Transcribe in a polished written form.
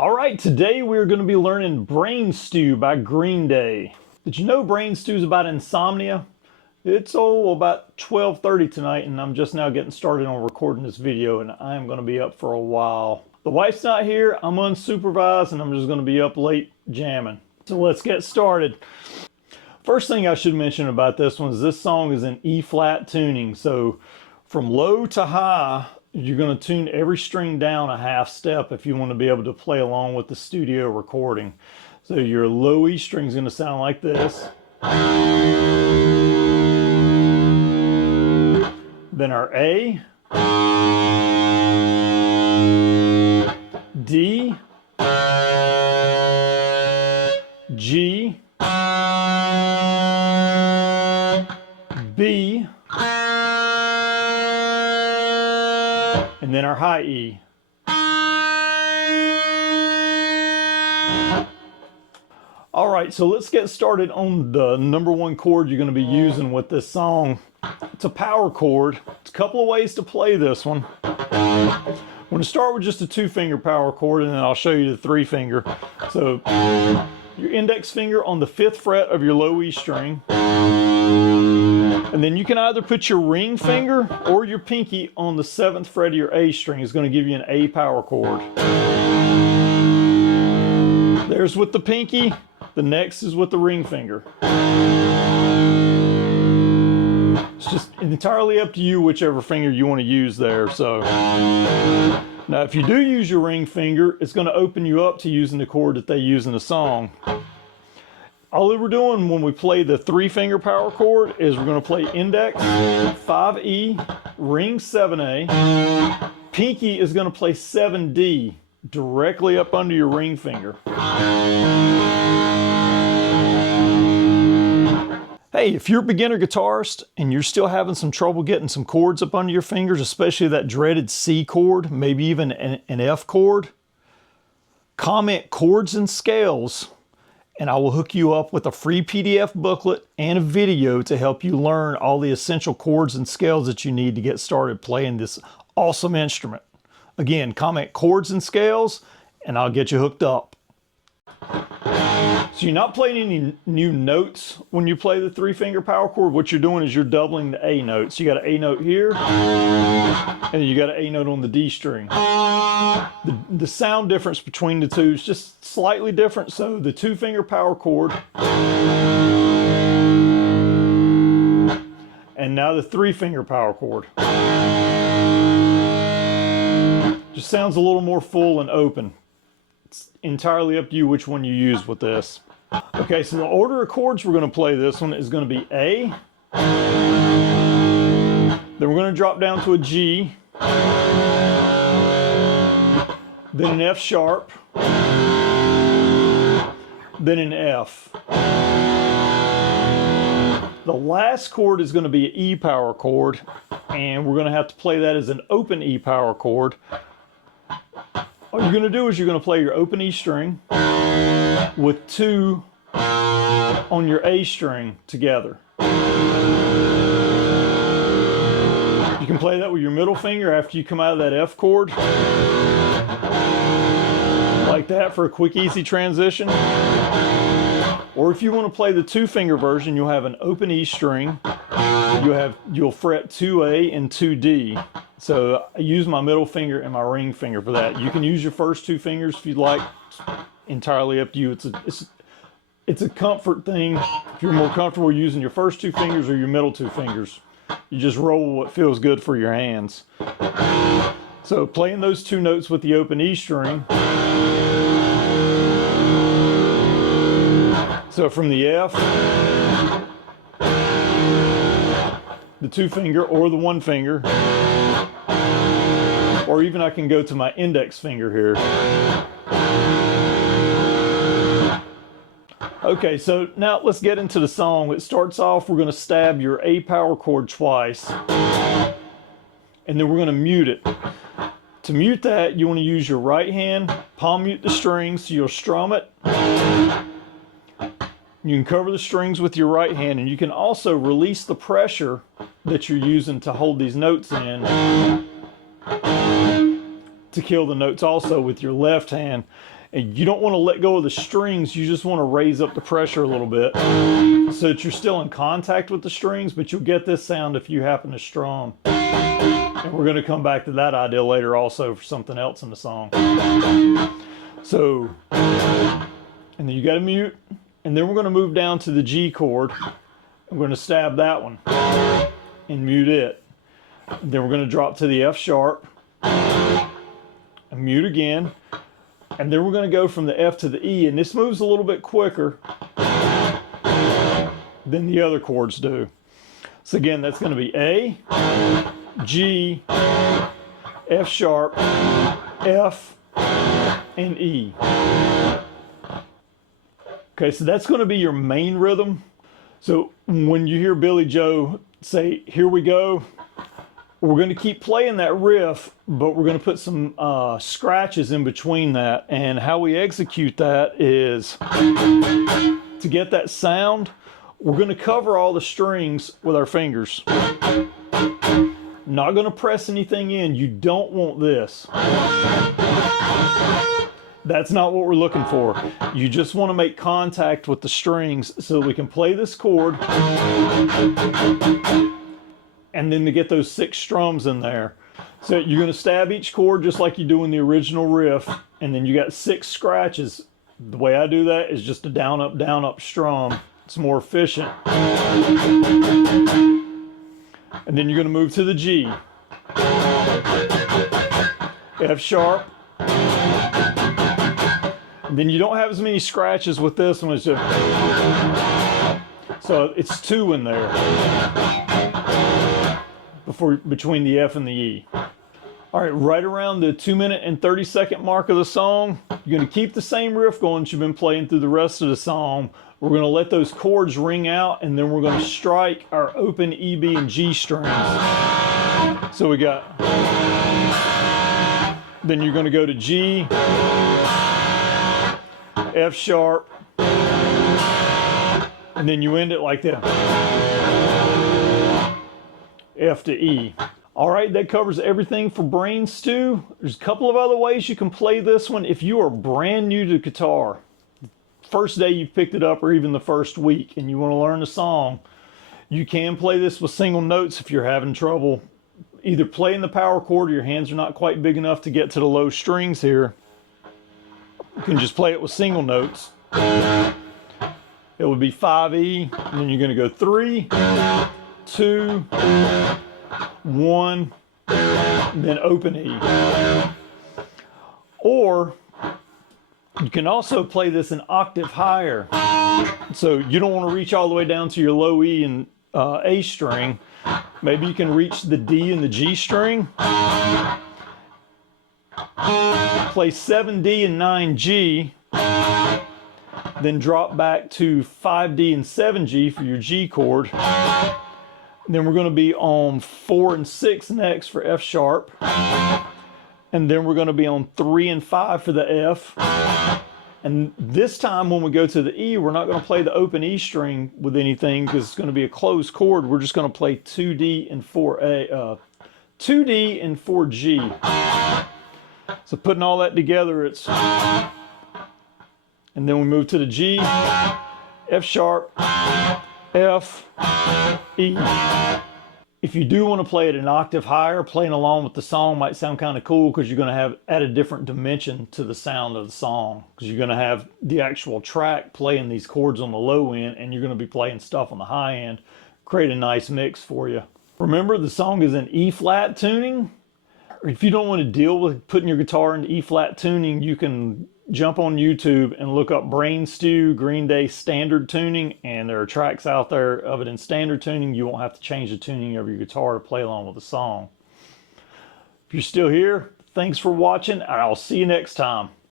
All right, today we're going to be learning Brain Stew by Green Day. Did you know Brain Stew is about insomnia? It's about 12:30 tonight, and I'm just now getting started on recording this video, and I'm going to be up for a while. The wife's not here, I'm unsupervised, and I'm just going to be up late jamming. So let's get started. First thing I should mention about this one is this song is in E-flat tuning, so from low to high, you're going to tune every string down a half step if you want to be able to play along with the studio recording. So your low E string is going to sound like this. Then our A, D, G, B, and then our high E. All right, so let's get started on the number one chord you're going to be using with this song. It's a power chord. It's a couple of ways to play this one. I'm going to start with just a 2-finger power chord, and then I'll show you the 3-finger. So your index finger on the 5th fret of your low E string. And then you can either put your ring finger or your pinky on the 7th fret of your A string. It's going to give you an A power chord. There's with the pinky. The next is with the ring finger. It's just entirely up to you whichever finger you want to use there. So now if you do use your ring finger, it's going to open you up to using the chord that they use in the song. All that we're doing when we play the 3-finger power chord is we're going to play index 5E, ring 7A, pinky is going to play 7D directly up under your ring finger. Hey, if you're a beginner guitarist and you're still having some trouble getting some chords up under your fingers, especially that dreaded C chord, maybe even an F chord, comment chords and scales, and I will hook you up with a free PDF booklet and a video to help you learn all the essential chords and scales that you need to get started playing this awesome instrument. Again, comment chords and scales, and I'll get you hooked up. So you're not playing any new notes when you play the 3-finger power chord. What you're doing is you're doubling the A notes. You got an A note here, and you got an A note on the D string. The sound difference between the two is just slightly different. So the 2-finger power chord, and now the 3-finger power chord. Just sounds a little more full and open. It's entirely up to you which one you use with this. Okay, so the order of chords we're going to play this one is going to be A, then we're going to drop down to a G, then an F sharp, then an F. The last chord is going to be an E power chord, and we're going to have to play that as an open E power chord. All you're going to do is you're going to play your open E string with 2 on your A string together. You can play that with your middle finger after you come out of that F chord, like that, for a quick, easy transition. Or if you want to play the 2-finger version, you'll have an open E string. You'll fret 2A and 2D. So I use my middle finger and my ring finger for that. You can use your first 2 fingers if you'd like. It's entirely up to you. It's a comfort thing. If you're more comfortable using your first 2 fingers or your middle 2 fingers, you just roll what feels good for your hands. So playing those 2 notes with the open E string. So from the F, the 2-finger or the 1-finger, or even I can go to my index finger here. Okay, so now let's get into the song. It starts off, we're going to stab your A power chord twice, and then we're going to mute it. To mute that, you want to use your right hand, palm mute the strings, so you'll strum it. You can cover the strings with your right hand, and you can also release the pressure that you're using to hold these notes in to kill the notes also with your left hand. And you don't want to let go of the strings, you just want to raise up the pressure a little bit so that you're still in contact with the strings, but you'll get this sound if you happen to strum. And we're going to come back to that idea later also for something else in the song. So, and then you got to mute, and then we're going to move down to the G chord. We're going to stab that one and mute it. And then we're going to drop to the F sharp and mute again. And then we're going to go from the F to the E, and this moves a little bit quicker than the other chords do. So again, that's going to be A, G, F sharp, F, and E. Okay, so that's going to be your main rhythm. So when you hear Billy Joe say, "Here we go," we're going to keep playing that riff, but we're going to put some scratches in between that. And how we execute that is, to get that sound, we're going to cover all the strings with our fingers. Not going to press anything in. You don't want this. That's not what we're looking for. You just want to make contact with the strings so that we can play this chord, and then to get those 6 strums in there. So you're going to stab each chord just like you do in the original riff, and then you got 6 scratches. The way I do that is just a down, up strum. It's more efficient. And then you're going to move to the G. F sharp. And then you don't have as many scratches with this one. So it's 2 in there between the F and the E. All right, right around the 2-minute and 30-second mark of the song, you're going to keep the same riff going that you've been playing through the rest of the song. We're going to let those chords ring out, and then we're going to strike our open E, B, and G strings. So we got, then you're going to go to G, F sharp, and then you end it like that. F to E. All right, that covers everything for Brain Stew. There's a couple of other ways you can play this one if you are brand new to guitar. First day you've picked it up, or even the first week, and you want to learn the song, you can play this with single notes if you're having trouble either playing the power chord or your hands are not quite big enough to get to the low strings here. You can just play it with single notes. It would be 5E, and then you're going to go 3, 2, 1, and then open E. Or you can also play this an octave higher. So you don't want to reach all the way down to your low E and A string. Maybe you can reach the D and the G string. Play 7D and 9G. Then drop back to 5D and 7G for your G chord. Then we're going to be on 4 and 6 next for F sharp. And then we're going to be on 3 and 5 for the F. And this time when we go to the E, we're not going to play the open E string with anything because it's going to be a closed chord. We're just going to play 2D and 4A, 2D and 4G. So putting all that together, it's, and then we move to the G, F sharp, F, E. If you do want to play it an octave higher, playing along with the song might sound kind of cool because you're going to have add a different dimension to the sound of the song, because you're going to have the actual track playing these chords on the low end and you're going to be playing stuff on the high end. Create a nice mix for you. Remember, the song is in E flat tuning. If you don't want to deal with putting your guitar into E flat tuning, you can jump on YouTube and look up Brain Stew Green Day standard tuning, and there are tracks out there of it in standard tuning. You won't have to change the tuning of your guitar to play along with the song. If you're still here, thanks for watching, and I'll see you next time.